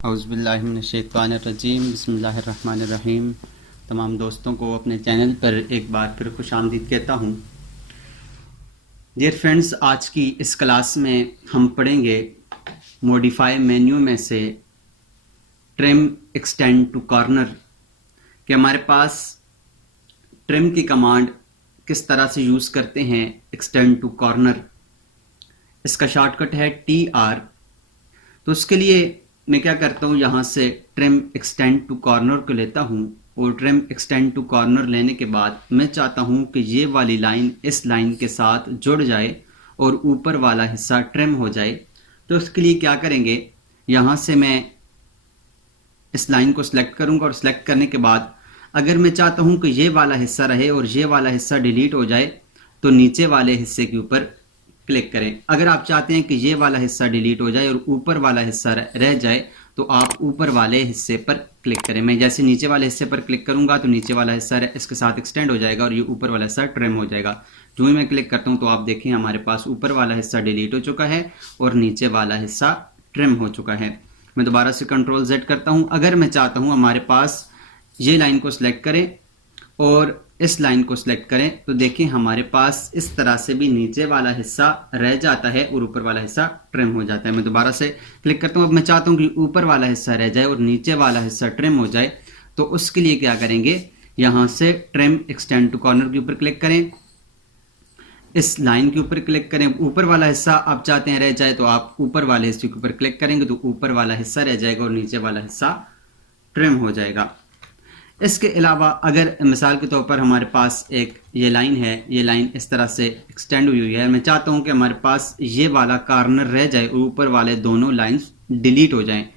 औज़ुबिल्लाहिमिनश्शैतानिर्रजीम बिस्मिल्लाहिर्रहमानिर्रहीम। तमाम दोस्तों को अपने चैनल पर एक बार फिर खुशामदीद कहता हूँ। डियर फ्रेंड्स, आज की इस क्लास में हम पढ़ेंगे मॉडिफाई मेन्यू में से ट्रिम एक्सटेंड टू कॉर्नर कि हमारे पास ट्रिम की कमांड किस तरह से यूज़ करते हैं एक्सटेंड टू कॉर्नर। इसका शॉर्टकट है TR। तो उसके लिए मैं क्या करता हूँ, यहाँ से ट्रिम एक्सटेंड टू कॉर्नर को लेता हूँ और ट्रिम एक्सटेंड टू कॉर्नर लेने के बाद मैं चाहता हूँ कि ये वाली लाइन इस लाइन के साथ जुड़ जाए और ऊपर वाला हिस्सा ट्रिम हो जाए। तो उसके लिए क्या करेंगे, यहाँ से मैं इस लाइन को सिलेक्ट करूँगा और सिलेक्ट करने के बाद अगर मैं चाहता हूँ कि ये वाला हिस्सा रहे और ये वाला हिस्सा डिलीट हो जाए तो नीचे वाले हिस्से के ऊपर क्लिक करें। अगर आप चाहते हैं कि ये वाला हिस्सा डिलीट हो जाए और ऊपर वाला हिस्सा रह जाए तो आप ऊपर वाले हिस्से पर क्लिक करें। मैं जैसे नीचे वाले हिस्से पर क्लिक करूंगा तो नीचे वाला हिस्सा इसके साथ एक्सटेंड हो जाएगा और ये ऊपर वाला हिस्सा ट्रिम हो जाएगा। जो ही मैं क्लिक करता हूं तो आप देखें हमारे पास ऊपर वाला हिस्सा डिलीट हो चुका है और नीचे वाला हिस्सा ट्रिम हो चुका है। मैं दोबारा से Ctrl+Z करता हूँ। अगर मैं चाहता हूँ हमारे पास ये लाइन को सिलेक्ट करें और इस लाइन को सिलेक्ट करें तो देखें हमारे पास इस तरह से भी नीचे वाला हिस्सा रह जाता है और ऊपर वाला हिस्सा ट्रिम हो जाता है। मैं दोबारा से क्लिक करता हूं। अब मैं चाहता हूं कि ऊपर वाला हिस्सा रह जाए और नीचे वाला हिस्सा ट्रिम हो जाए। तो उसके लिए क्या करेंगे, यहां से ट्रिम एक्सटेंड टू कॉर्नर के ऊपर क्लिक करें, इस लाइन के ऊपर क्लिक करें। ऊपर वाला हिस्सा आप चाहते हैं रह जाए तो आप ऊपर वाले हिस्से के ऊपर क्लिक करेंगे तो ऊपर वाला हिस्सा रह जाएगा और नीचे वाला हिस्सा ट्रिम हो जाएगा। इसके अलावा अगर मिसाल के तौर पर हमारे पास एक ये लाइन है, ये लाइन इस तरह से एक्सटेंड हुई है, मैं चाहता हूं कि हमारे पास ये वाला कॉर्नर रह जाए और ऊपर वाले दोनों लाइंस डिलीट हो जाएं।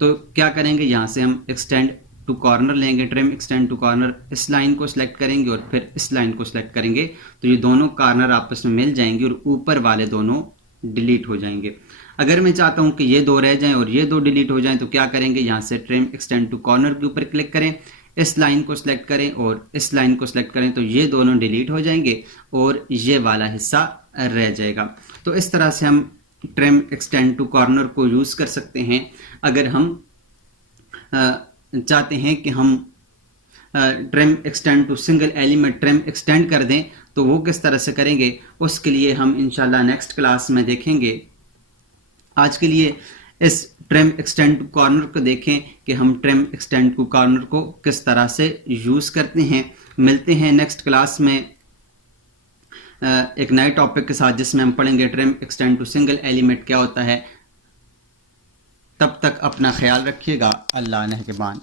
तो क्या करेंगे, यहाँ से हम एक्सटेंड टू कॉर्नर लेंगे, ट्रिम एक्सटेंड टू कॉर्नर, इस लाइन को सिलेक्ट करेंगे और फिर इस लाइन को सिलेक्ट करेंगे तो ये दोनों कॉर्नर आपस में मिल जाएंगे और ऊपर वाले दोनों डिलीट हो जाएंगे। अगर मैं चाहता हूं कि ये दो रह जाएं और ये दो डिलीट हो जाएं तो क्या करेंगे, यहाँ से ट्रिम एक्सटेंड टू कॉर्नर के ऊपर क्लिक करें, इस लाइन को सिलेक्ट करें और इस लाइन को सिलेक्ट करें तो ये दोनों डिलीट हो जाएंगे और ये वाला हिस्सा रह जाएगा। तो इस तरह से हम ट्रिम एक्सटेंड टू कॉर्नर को यूज़ कर सकते हैं। अगर हम चाहते हैं कि हम trim extend to single element trim extend कर दें तो वो किस तरह से करेंगे, उसके लिए हम इंशाल्लाह नेक्स्ट क्लास में देखेंगे। आज के लिए इस ट्रिम एक्सटेंड टू कॉर्नर को देखें कि हम ट्रिम एक्सटेंड टू कॉर्नर को किस तरह से यूज़ करते हैं। मिलते हैं नेक्स्ट क्लास में एक नए टॉपिक के साथ जिसमें हम पढ़ेंगे trim extend to single element क्या होता है। तब तक अपना ख्याल रखिएगा। अल्लाह निगहबान।